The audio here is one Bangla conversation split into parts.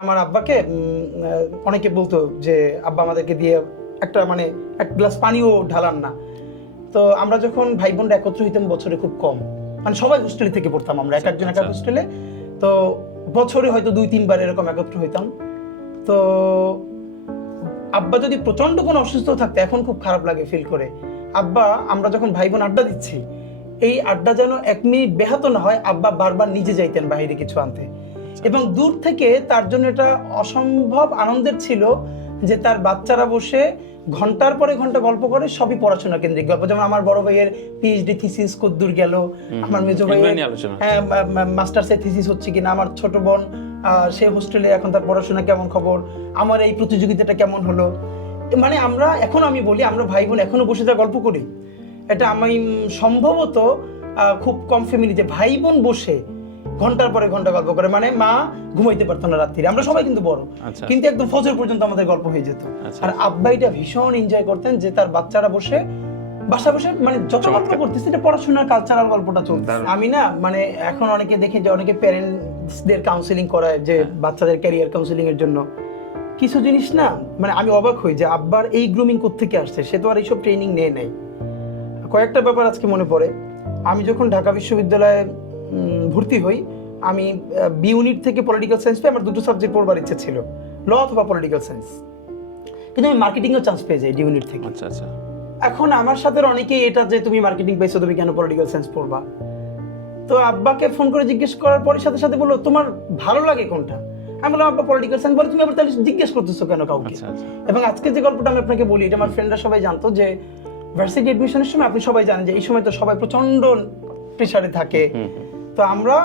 আমার আব্বাকে অনেকে বলতো যে আব্বা আমাদেরকে দিয়ে একটা মানে এক গ্লাস পানিও ঢালান না। তো আমরা যখন ভাই বোনরা একত্র হইতাম বছরে খুব কম, মানে সবাই হোস্টেলে থেকে পড়তাম, আমরা এক একজন এক এক হোস্টেলে। তো বছরে হয়তো 2-3 বার এরকম একত্র হইতাম। তো আব্বা যদি প্রচন্ড কোনো অসুস্থ থাকতো, এখন খুব খারাপ লাগে ফিল করে, আব্বা আমরা যখন ভাই বোন আড্ডা দিচ্ছি, এই আড্ডা যেন 1 মিনিট ব্যাহত না হয়, আব্বা বারবার নিজে যাইতেন বাইরে কিছু আনতে। এবং দূর থেকে তার জন্য এটা অসম্ভব আনন্দের ছিল যে তার বাচ্চারা বসে ঘন্টার পরে ঘন্টা গল্প করে, সবই পড়াশোনা কেন্দ্রিক গল্প। যেমন আমার বড় ভাইয়ের পিএইচডি থিসিস কদ্দূর গেল, আমার মেজো ভাইয়ের মাস্টার্সের থিসিস হচ্ছে কিনা, আমার ছোট বোন সে হোস্টেলে এখন তার পড়াশোনা কেমন খবর, আমার এই প্রতিযোগিতাটা কেমন হলো। মানে আমরা এখন, আমি বলি আমরা ভাই বোন এখনো বসে যা গল্প করি, এটা আমি সম্ভবত খুব কম ফ্যামিলিতে ভাই বোন বসে ঘন্টার পরে ঘন্টা গল্প করে। মানে মা ঘুমাইতে পারতো না রাত্রিরে, আমরা সবাই কিন্তু বড়, কিন্তু একদম ফজর পর্যন্ত আমাদের গল্প হয়ে যেত। আর আব্বা এটা ভীষণ এনজয় করতেন যে তার বাচ্চারা বসে বাসা বসে মানে যত গল্প করতেছে, এটা পড়াশোনার কালচারাল গল্পটা চলছে। আমি না মানে এখন অনেকে দেখি যে অনেকে প্যারেন্টসদের কাউন্সিলিং করায় যে বাচ্চাদের ক্যারিয়ার কাউন্সিলিং এর জন্য। কিছু জিনিস না মানে আমি অবাক হই যে আব্বার এই গ্রুমিং কোত্থেকে আসছে, সে তো আর এইসব ট্রেনিং নেয় নাই। কয়েকটা ব্যাপার আজকে মনে পড়ে। আমি যখন ঢাকা বিশ্ববিদ্যালয়ে ভর্তি হই, আমি বি ইউনিট থেকে পলিটিক্যাল সায়েন্স পেয়ে আমার 2টো সাবজেক্ট পড়বার ইচ্ছে ছিল, ল অথবা পলিটিক্যাল সায়েন্স, কিন্তু আমি মার্কেটিংয়েও চান্স পেয়ে যাই ডি ইউনিট থেকে। এখন আমার সাথে অনেকেই এটা যে তুমি মার্কেটিং পেয়েছো, তুমি কেন পলিটিক্যাল সায়েন্স পড়বা? তো আব্বাকে ফোন করে জিজ্ঞেস করার পরে সাথে সাথে বললো তোমার ভালো লাগে কোনটা? আমি বললাম আব্বা পলিটিক্যাল সায়েন্স। বলে তুমি আবার তাহলে জিজ্ঞেস করতেছো কেন কাউকে? এবং আজকে যে গল্পটা আমি আপনাকে বলি, এটা আমার ফ্রেন্ডরা সবাই জানতো যে ভার্সিটি এডমিশনের সময়, আপনি সবাই জানেন যে এই সময় তো সবাই প্রচন্ড প্রেসারে থাকে। তো আমরা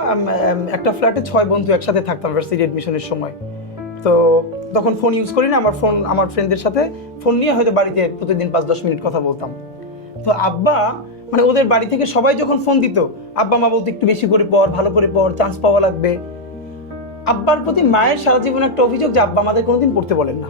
একটা ফ্ল্যাটে 6 বন্ধু একসাথে থাকতাম ভার্সিটি এডমিশনের সময়। তো তখন ফোন ইউজ করি না, আমার ফোন আমার ফ্রেন্ডদের সাথে ফোন নিয়ে হয়তো বাড়িতে প্রতিদিন 5-10 মিনিট কথা বলতাম। তো আব্বা মানে ওদের বাড়ি থেকে সবাই যখন ফোন দিত, আব্বা মা বলতো একটু বেশি করে পড়, ভালো করে পড়, চান্স পাওয়া লাগবে। আব্বার প্রতি মায়ের সারা জীবন একটা অভিযোগ যে আব্বা আমাদের কোনোদিন পড়তে বলেন না।